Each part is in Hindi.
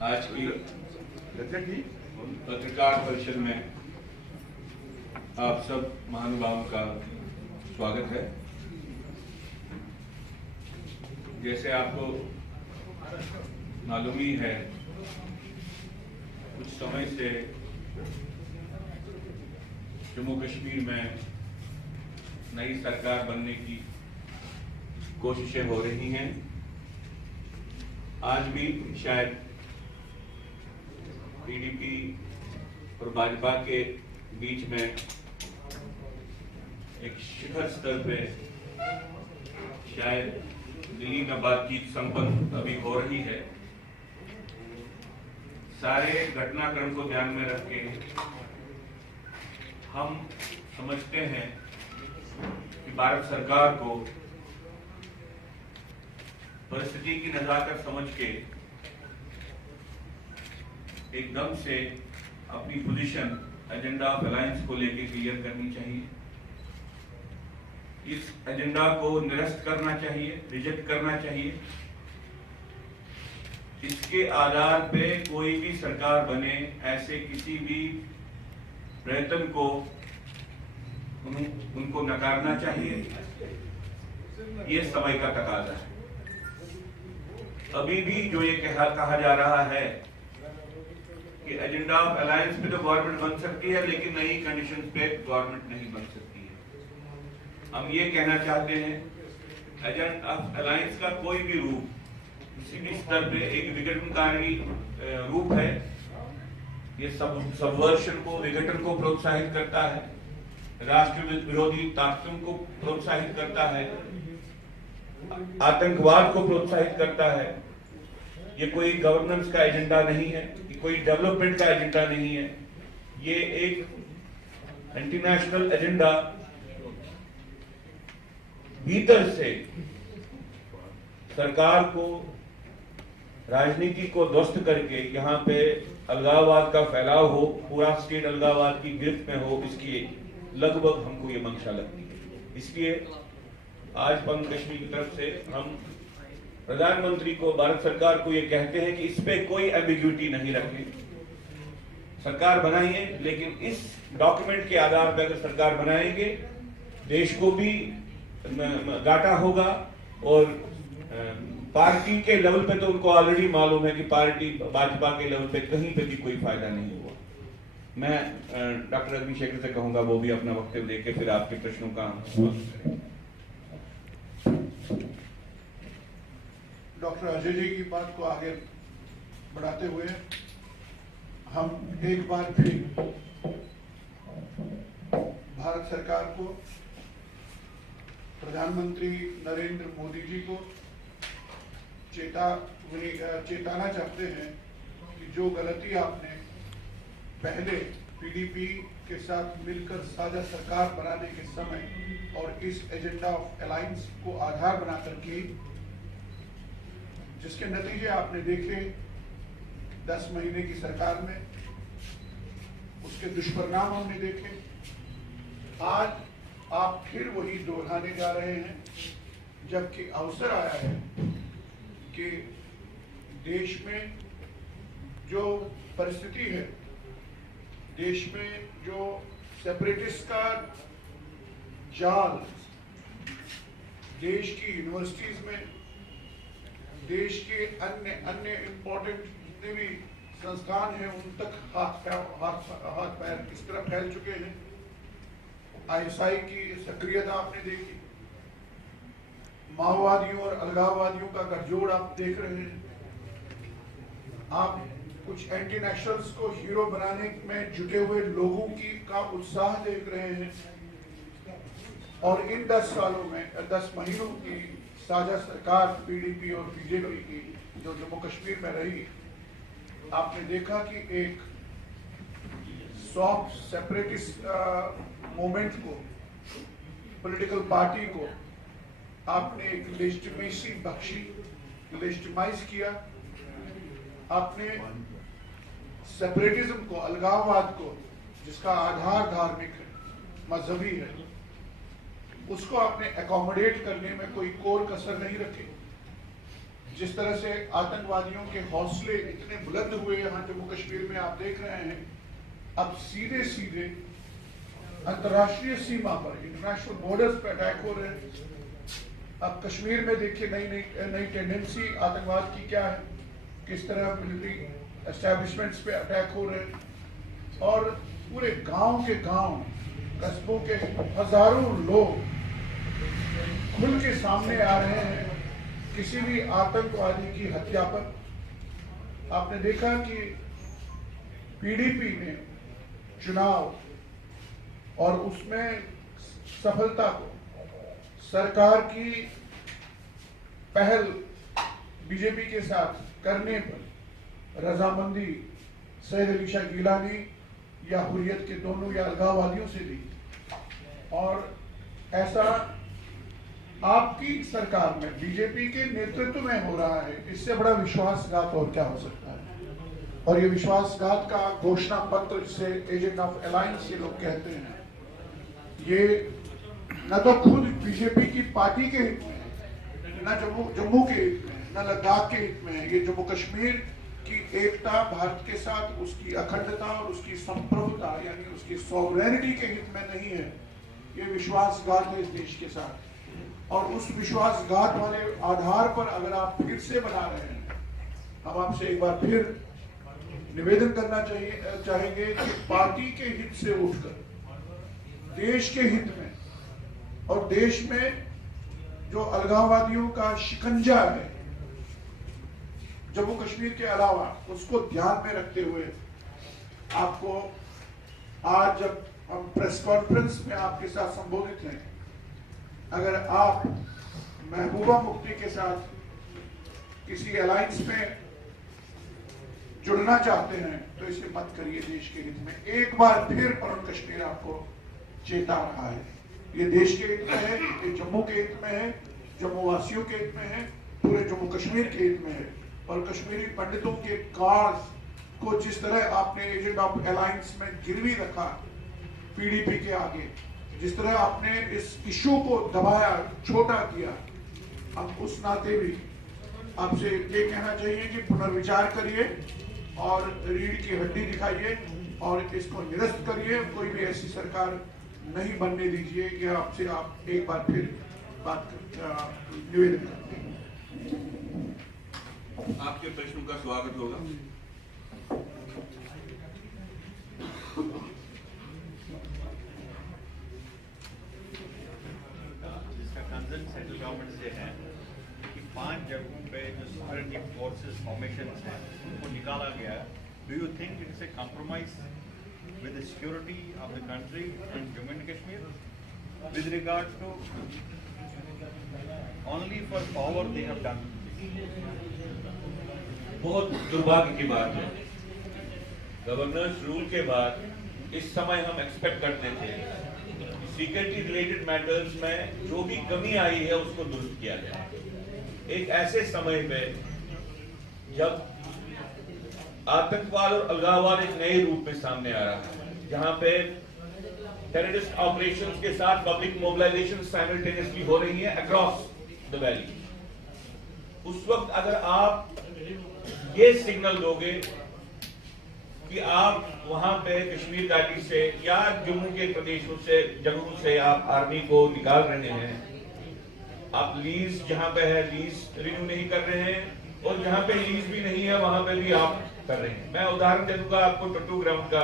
आज की पत्रकार परिषद में आप सब महानुभावों का स्वागत है। जैसे आपको मालूम ही है, कुछ समय से जम्मू कश्मीर में नई सरकार बनने की कोशिशें हो रही हैं। आज भी शायद पीडीपी और भाजपा के बीच में एक शिखर स्तर पे शायद दिल्ली में बातचीत संपन्न अभी हो रही है। सारे घटनाक्रम को ध्यान में रख के हम समझते हैं कि भारत सरकार को परिस्थिति की नजाकत समझ के एकदम से अपनी पोजीशन एजेंडा ऑफ अलायंस को लेके क्लियर करनी चाहिए। इस एजेंडा को निरस्त करना चाहिए, रिजेक्ट करना चाहिए। इसके आधार पे कोई भी सरकार बने, ऐसे किसी भी प्रयत्न को उनको नकारना चाहिए। ये समय का तकाजा है। अभी भी जो ये कहा जा रहा है कि एजेंडा ऑफ अलायंस पे तो गवर्नमेंट बन सकती है, लेकिन नई कंडीशन पे गवर्नमेंट नहीं बन सकती है। हम ये कहना चाहते हैं एजेंडा ऑफ अलायंस का कोई भी रूप किसी भी स्तर पे एक विघटनकारी रूप है। ये सबवर्शन को, विघटन को प्रोत्साहित करता है, राष्ट्र विरोधी ताकतों को प्रोत्साहित करता है, आतंकवाद को प्रोत्साहित करता है। ये कोई गवर्नेंस का एजेंडा नहीं है, ये कोई डेवलपमेंट का एजेंडा नहीं है। ये एक इंटरनेशनल एजेंडा भीतर से सरकार को, राजनीति को ध्वस्त करके यहाँ पे अलगाववाद का फैलाव हो, पूरा स्टेट अलगाववाद की गिरफ्त में हो, इसकी लगभग हमको ये मंशा लगती है। इसलिए आज पंग कश्मीर की तरफ से हम प्रधानमंत्री को, भारत सरकार को ये कहते हैं कि इस पे कोई एम्बिग्यूटी नहीं रखें। सरकार बनाइए, लेकिन इस डॉक्यूमेंट के आधार पर अगर सरकार बनाएंगे, देश को भी घाटा होगा। और पार्टी के लेवल पे तो उनको ऑलरेडी मालूम है कि पार्टी भाजपा के लेवल पे कहीं पे भी कोई फायदा नहीं हुआ। मैं डॉक्टर अग्निशेखर से कहूंगा वो भी अपना वक्तव्य देके फिर आपके प्रश्नों का डॉक्टर अजय जी की बात को आगे बढ़ाते हुए हम एक बार फिर भारत सरकार को, प्रधानमंत्री नरेंद्र मोदी जी को चेताना चाहते हैं कि जो गलती आपने पहले पीडीपी के साथ मिलकर साझा सरकार बनाने के समय और इस एजेंडा ऑफ अलायंस को आधार बनाकर की, जिसके नतीजे आपने देखे 10 महीने की सरकार में, उसके दुष्परिणाम हमने देखे। आज आप फिर वही दोहराने जा रहे हैं, जबकि अवसर आया है कि देश में जो परिस्थिति है, देश में जो सेपरेटिस्ट का जाल देश की यूनिवर्सिटीज में, देश के अन्य इंपॉर्टेंट जितने भी संस्थान हैं उन तक हाथ पैर किस तरह फैल चुके हैं। आईएसआई की सक्रियता आपने देखी, माओवादियों और अलगाववादियों का गठजोड़ आप देख रहे हैं। आप कुछ एंटी नेशनल्स को हीरो बनाने में जुटे हुए लोगों का उत्साह देख रहे हैं। और इन 10 सालों में, 10 महीनों की साझा सरकार पीडीपी और बीजेपी की जो जम्मू कश्मीर में रही, आपने देखा कि एक सॉफ्ट सेपरेटिस्ट मूवमेंट को, पॉलिटिकल पार्टी को आपने एक लेजिटिमेसी बख्शी, लेजिटिमाइज किया। आपने सेपरेटिज्म को, अलगाववाद को, जिसका आधार धार्मिक है, मजहबी है, उसको आपने एकोमोडेट करने में कोई कोर कसर नहीं रखी। जिस तरह से आतंकवादियों के हौसले इतने बुलंद हुए यहाँ जम्मू कश्मीर में आप देख रहे हैं, अब सीधे सीधे अंतर्राष्ट्रीय सीमा पर, इंटरनेशनल बॉर्डर्स पे अटैक हो रहे हैं। अब कश्मीर में देखिए नई टेंडेंसी आतंकवाद की क्या है, किस तरह मिलिट्री एस्टैब्लिशमेंट्स पे अटैक हो रहे हैं और पूरे गांव के गांव, कस्बों के हजारों लोग खुल के सामने आ रहे हैं किसी भी आतंकवादी की हत्या पर। आपने देखा कि पीडीपी ने चुनाव और उसमें सफलता को सरकार की पहल बीजेपी के साथ करने पर रजामंदी सैयद अली शाह गिलानी या हुर्रियत के दोनों या अलगाववादियों से दी, और ऐसा आपकी सरकार में बीजेपी के नेतृत्व में हो रहा है। इससे बड़ा विश्वासघात और क्या हो सकता है। और ये विश्वासघात का घोषणा पत्र, जिसे एजेंट ऑफ अलायंस ये लोग कहते हैं, ये न तो खुद बीजेपी की पार्टी के हित में है, न जम्मू के हित में, न लद्दाख के हित में है। ये जम्मू कश्मीर की एकता, भारत के साथ उसकी अखंडता और उसकी संप्रभुता यानी उसकी सॉवरेनिटी के हित में नहीं है। ये विश्वासघात है इस देश के साथ, और उस विश्वासघात वाले आधार पर अगर आप फिर से बना रहे हैं, हम आपसे एक बार फिर निवेदन करना चाहेंगे कि पार्टी के हित से उठकर देश के हित में और देश में जो अलगाववादियों का शिकंजा है जम्मू कश्मीर के अलावा, उसको ध्यान में रखते हुए आपको आज जब हम प्रेस कॉन्फ्रेंस में आपके साथ संबोधित हैं, अगर आप महबूबा मुफ्ती के साथ किसी अलायंस में जुड़ना चाहते हैं तो इसे मत करिए देश के हित में। एक बार फिर परम कश्मीर आपको चेता रहा है, ये देश के हित में है, ये जम्मू के हित में है, जम्मू वासियों के हित में है, पूरे जम्मू कश्मीर के हित में है। और कश्मीरी पंडितों के कार्ड को जिस तरह आपने एजेंट ऑफ अलायंस में गिरवी रखा पीडीपी के आगे, जिस तरह आपने इस इशू को दबाया, छोटा किया, हम उस नाते भी आपसे ये कहना चाहिए कि पुनर्विचार करिए और रीढ़ की हड्डी दिखाइए और इसको निरस्त करिए। कोई भी ऐसी सरकार नहीं बनने दीजिए। ये आपसे आप एक बार फिर बात निवेदन करते हैं। आपके प्रश्न का स्वागत होगा। जिसका कंसर्न सेंट्रल गवर्नमेंट से है कि 5 जगहों पे जो सिक्योरिटी फोर्सेस फॉर्मेशन है उनको निकाला गया। Do you think it's a compromise with the security of the country in Jammu and Kashmir with regard to only for power they have done? बहुत दुर्भाग्य की बात है, गवर्नर्स रूल के बाद इस समय हम एक्सपेक्ट करते थे सिक्योरिटी रिलेटेड मैटर्स में जो भी कमी आई है उसको दुरुस्त किया जाए। एक ऐसे समय पे जब आतंकवाद और अलगाववाद एक नए रूप में सामने आ रहा है, जहां पे टेररिस्ट ऑपरेशंस के साथ पब्लिक मोबिलाइजेशन साइमल्टेनियसली हो रही है अक्रॉस द वैली, उस वक्त अगर आप ये सिग्नल दोगे कि आप वहां पे कश्मीर घाटी से या जम्मू के प्रदेशों से, जगहों से आप आर्मी को निकाल रहे हैं, आप लीज जहां पे है लीज रिन्यू नहीं कर रहे हैं और जहां पे लीज भी नहीं है वहां पे भी आप कर रहे हैं। मैं उदाहरण दे दूंगा आपको टट्टू ग्राउंड का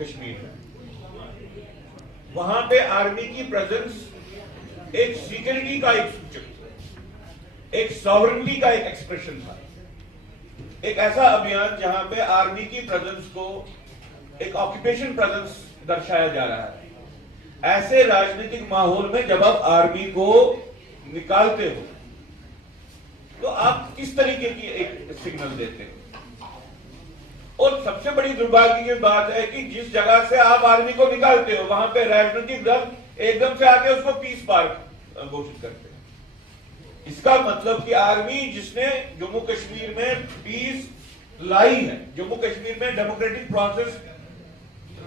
कश्मीर में, वहां पे आर्मी की प्रेजेंस एक सिक्योरिटी का एक सूचक, एक सॉवरेनिटी का एक एक्सप्रेशन था। एक ऐसा अभियान जहां पे आर्मी की प्रेजेंस को एक ऑक्यूपेशन प्रेजेंस दर्शाया जा रहा है। ऐसे राजनीतिक माहौल में जब आप आर्मी को निकालते हो तो आप किस तरीके की एक सिग्नल देते हो? और सबसे बड़ी दुर्भाग्य की बात है कि जिस जगह से आप आर्मी को निकालते हो वहां पे राजनीतिक दल एकदम से आके उसको पीस पार्क घोषित करते हैं। इसका मतलब कि आर्मी जिसने जम्मू कश्मीर में पीस लाई है, जम्मू कश्मीर में डेमोक्रेटिक प्रोसेस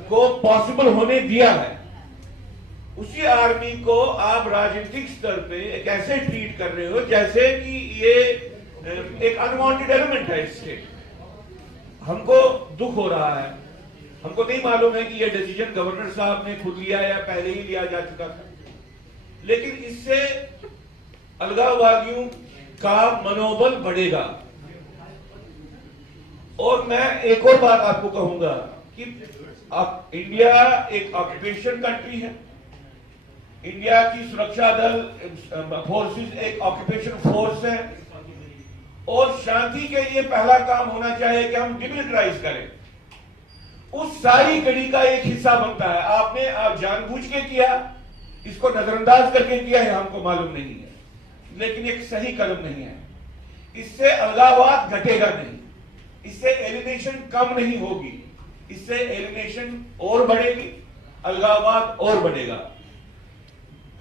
को पॉसिबल होने दिया है, उसी आर्मी को आप राजनीतिक स्तर पे एक ऐसे ट्रीट कर रहे हो जैसे कि ये एक अनवांटेड एलिमेंट है इससे। हमको दुख हो रहा है, हमको नहीं मालूम है कि यह डिसीजन गवर्नर साहब ने खुद लिया या पहले ही लिया जा चुका था, लेकिन इससे अलगाववादियों का मनोबल बढ़ेगा। और मैं एक और बात आपको कहूंगा कि इंडिया एक ऑक्यूपेशन कंट्री है, इंडिया की सुरक्षा दल फोर्सेस एक ऑक्यूपेशन फोर्स है, और शांति के लिए पहला काम होना चाहिए कि हम डिमिलिटराइज करें। उस सारी कड़ी का एक हिस्सा बनता है। आपने आप जानबूझ के किया, इसको नजरअंदाज करके किया है, हमको मालूम नहीं है, लेकिन एक सही कदम नहीं है। इससे अलगाववाद घटेगा नहीं, इससे एलिनेशन कम नहीं होगी, इससे एलिनेशन और बढ़ेगी, अलगाववाद और बढ़ेगा।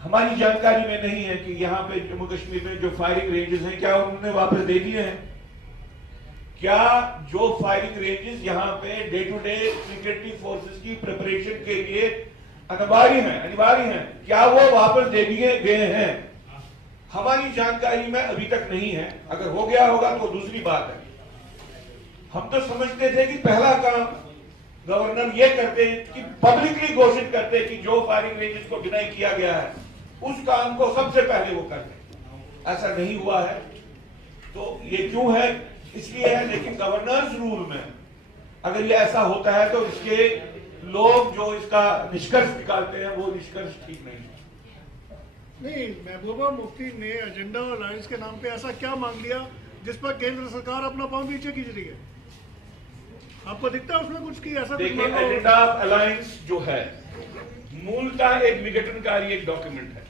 हमारी जानकारी में नहीं है कि यहाँ पे जम्मू कश्मीर में जो फायरिंग रेंजेस हैं क्या उन्होंने वापस दे दिए हैं? क्या जो फायरिंग रेंजेस यहाँ पे day to day security forces की प्रिपरेशन के लिए अनिवार्य हैं, क्या वो वापस दे दिए गए हैं? हमारी जानकारी में अभी तक नहीं है। अगर हो गया होगा तो दूसरी बात है। हम तो समझते थे कि पहला काम गवर्नर ये करते कि पब्लिकली घोषित करते कि जो फायरिंग रेंजेस को डिनाई किया गया है उस काम को सबसे पहले वो करते। ऐसा नहीं हुआ है। तो ये क्यों है? इसलिए है, लेकिन गवर्नर्स रूल में अगर ये ऐसा होता है तो इसके लोग जो इसका निष्कर्ष निकालते हैं वो निष्कर्ष ठीक नहीं है। नहीं, महबूबा मुफ्ती ने एजेंडा अलायंस के नाम पे ऐसा क्या मांग लिया जिस पर केंद्र सरकार अपना पांव नीचे खींच रही है? आपको दिखता है उसमें कुछ की ऐसा? देखिए, एजेंडा ऑफ अलायंस जो है मूलतः एक विघटनकारी एक डॉक्यूमेंट है।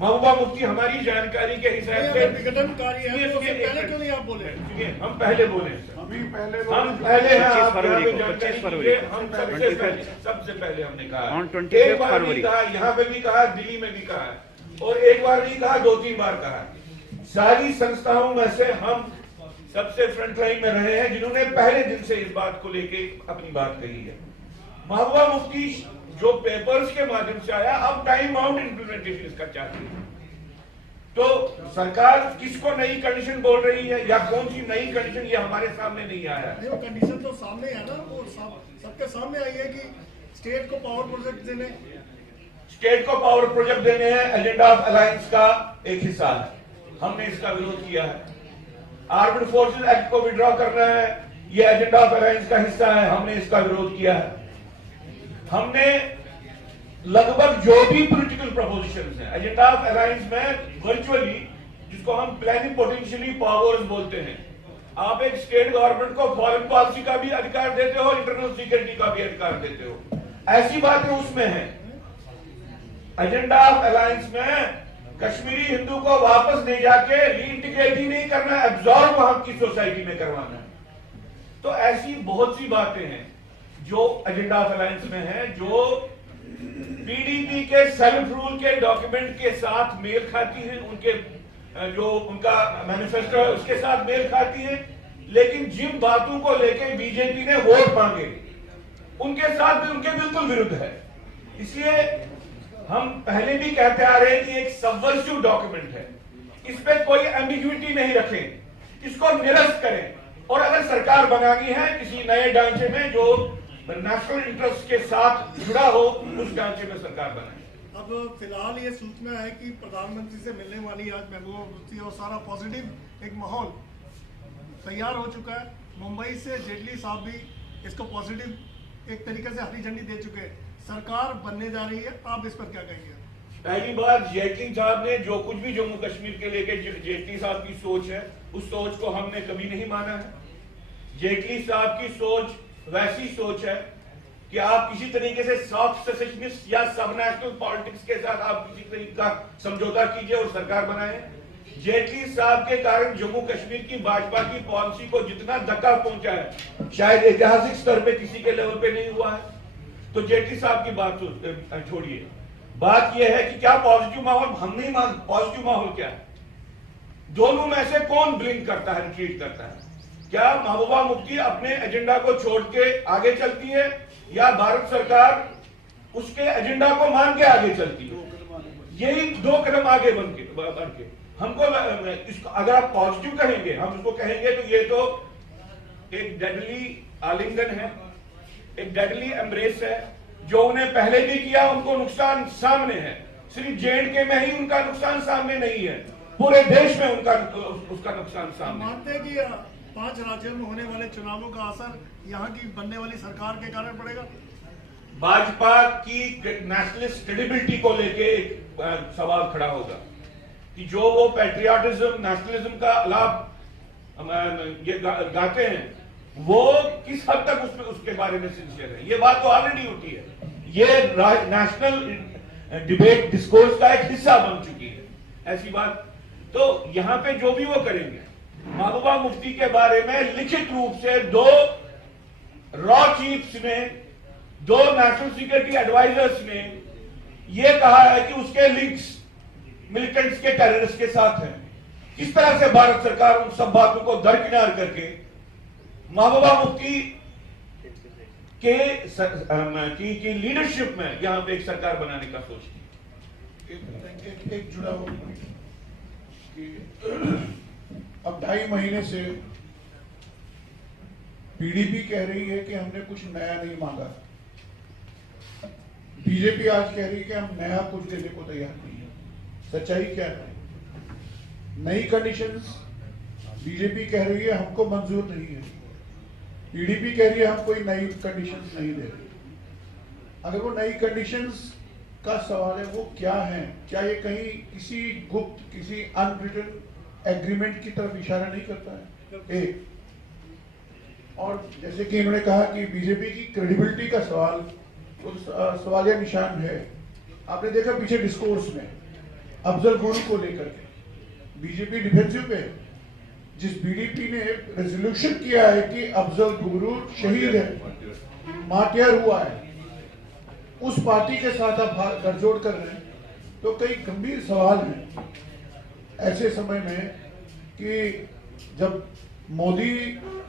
महबूबा मुफ्ती हमारी जानकारी के हिसाब से विघटनकारी है, तो पहले क्यों नहीं आप बोले? हम पहले बोले, अभी पहले हम पहले हैं, आप 25 फरवरी को, जानकारी 25 फरवरी कीजिए, हम सबसे पहले हमने कहा, On 25 एक बार फरवरी। नहीं कहा, यहाँ पे भी कहा, दिल्ली में भी कहा है, और एक बार नहीं कहा, 2-3 बार कहा। सारी संस्थाओं में से हम सबसे फ्रंट लाइन में रहे हैं जिन्होंने पहले दिन से इस बात को लेके अपनी बात कही है। महबूबा मुफ्ती जो पेपर्स के माध्यम से आया, अब टाइम आउट इंप्लीमेंटेशन इसका चाहती है। तो सरकार किसको नई कंडीशन बोल रही है या कौन सी नई कंडीशन, ये हमारे सामने नहीं आया है। नहीं, वो कंडीशन तो सामने है ना, वो सबके सामने आई है कि स्टेट को पावर प्रोजेक्ट देने, स्टेट को पावर प्रोजेक्ट देने हैं, एजेंडा ऑफ अलायंस का एक हिस्सा है। हमने इसका विरोध किया है। आर्म्ड फोर्सेस एक्ट को विड्रॉ करना है, यह एजेंडा ऑफ अलायंस का हिस्सा है, हमने इसका विरोध किया है। हमने लगभग जो भी पॉलिटिकल प्रपोजिशंस हैं एजेंडा ऑफ अलायंस में, वर्चुअली जिसको हम प्लानिंग पोटेंशियली पावर्स बोलते हैं, आप एक स्टेट गवर्नमेंट को फॉरेन पॉलिसी का भी अधिकार देते हो, इंटरनल सिक्योरिटी का भी अधिकार देते हो, ऐसी बातें उसमें है। एजेंडा ऑफ अलायंस में कश्मीरी हिंदू को वापस ले जाके रीइंटीग्रेट ही नहीं करना, एब्जॉर्ब वहां की सोसाइटी में करवाना है। तो ऐसी बहुत सी बातें हैं जो एजेंडा ऑफ अलायंस में है, जो पीडीपी के सेल्फ रूल के डॉक्यूमेंट के साथ मेल खाती हैं, उनके जो उनका मैनिफेस्टो है उसके साथ मेल खाती हैं, लेकिन जिन बातों को लेकर बीजेपी ने वोट मांगे उनके साथ भी उनके बिल्कुल विरुद्ध है। इसलिए हम पहले भी कहते आ रहे हैं कि एक सबवर्सिव डॉक्यूमेंट है, इस पे कोई एम्बिग्युइटी नहीं रखें, इसको निरस्त करें, और अगर सरकार बनानी है किसी नए ढांचे में जो नेशनल इंटरेस्ट के साथ जुड़ा हो, उस ढांचे में सरकार बनाए। अब फिलहाल ये सूचना है कि प्रधानमंत्री से मिलने वाली आज महबूबा मुफ्ती और सारा पॉजिटिव एक माहौल तैयार हो चुका है। मुंबई से जेटली साहब भी इसको पॉजिटिव एक तरीके से हरी झंडी दे चुके हैं। सरकार बनने जा रही है, आप इस पर क्या कहेंगे? पहली बात, जेटली साहब ने जो कुछ भी जम्मू कश्मीर के लेके जेटली साहब की सोच है, उस सोच को हमने कभी नहीं माना है। जेटली साहब की सोच वैसी सोच है कि आप किसी तरीके से सॉफ्ट सेसेशनिस्ट या सब नेशनल पॉलिटिक्स के साथ आप किसी तरीके का समझौता कीजिए और सरकार बनाए। जेटली साहब के कारण जम्मू कश्मीर की भाजपा की पॉलिसी को जितना धक्का पहुंचा है, शायद ऐतिहासिक स्तर पे किसी के लेवल पे नहीं हुआ है। तो जेटली साहब की बात छोड़िए, बात यह है कि क्या पॉजिटिव माहौल, हम नहीं मान, पॉजिटिव माहौल क्या है? दोनों में से कौन ब्लिंक करता है, रिट्रीट करता है? क्या महबूबा मुफ्ती अपने एजेंडा को छोड़ के आगे चलती है या भारत सरकार उसके एजेंडा को मान के आगे चलती है? यही 2 कदम आगे बढ़ के हमको इसको अगर आप पॉजिटिव कहेंगे, हम उसको कहेंगे तो ये तो एक डेडली आलिंगन है, एक डेडली एम्ब्रेस है। जो उन्हें पहले भी किया उनको नुकसान सामने है। सिर्फ J&K में ही उनका नुकसान सामने नहीं है, पूरे देश में उसका नुकसान सामने है। मानते हैं कि 5 राज्यों में होने वाले चुनावों का असर यहाँ की बनने वाली सरकार के कारण पड़ेगा? भाजपा की नेशनलिस्ट क्रेडिबिलिटी को लेके एक सवाल खड़ा होगा कि जो वो पैट्रियाटिज्म, नेशनलिज्म का लाभ ये गाते हैं, वो किस हद तक उसके बारे में सिंसियर है। ये बात तो ऑलरेडी होती है, ये नेशनल डिबेट डिस्कोर्स का एक हिस्सा बन चुकी है ऐसी बात। तो यहां पे जो भी वो करेंगे, महबूबा मुफ्ती के बारे में लिखित रूप से 2 रॉ चीफ्स ने, 2 नेशनल सिक्योरिटी एडवाइजर्स ने यह कहा है कि उसके लिंक्स मिलिटेंट्स के, टेररिस्ट के साथ हैं। किस तरह से भारत सरकार उन सब बातों को दरकिनार करके महबूबा मुफ्ती की लीडरशिप में यहां पे एक सरकार बनाने का सोचती है। एक जुड़ा हुआ कि अब 2.5 महीने से पीडीपी कह रही है कि हमने कुछ नया नहीं मांगा, बीजेपी आज कह रही है कि हम नया कुछ देने को तैयार नहीं है। सच्चाई क्या है? नई कंडीशंस बीजेपी कह रही है हमको मंजूर नहीं है, पीडीपी कह रही है हम कोई नई कंडीशंस नहीं दे रहे। अगर वो नई कंडीशंस का सवाल है, वो क्या है? क्या ये कहीं किसी गुप्त, किसी अनरिटन एग्रीमेंट की तरफ इशारा नहीं करता है? एक और जैसे कि इन्होंने कहा कि बीजेपी की क्रेडिबिलिटी का सवाल, उस सवालिया निशान है। आपने देखा पीछे डिस्कोर्स में अफजल गुरु को लेकर के बीजेपी डिफेंसिव पे है। जिस बीडीपी ने रेजोल्यूशन किया है कि अफजल गुरु शहीद है, मार्टियर हुआ है, उस पार्टी के साथ आप गठजोड़ कर रहे हैं, तो कई गंभीर सवाल हैं ऐसे समय में कि जब मोदी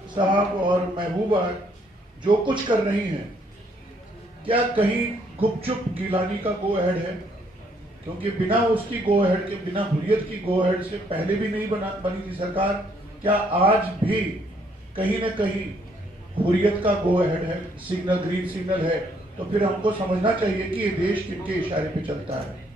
साहब और महबूबा जो कुछ कर रही हैं, क्या कहीं गुपचुप गिलानी का गो अहेड है? क्योंकि बिना उसकी गो अहेड के, बिना हुर्रियत की गो अहेड से पहले भी नहीं बनी थी सरकार। क्या आज भी कहीं न कहीं हुर्रियत का गो अहेड है, सिग्नल, ग्रीन सिग्नल है? तो फिर हमको समझना चाहिए कि ये देश किनके इशारे पे चलता है।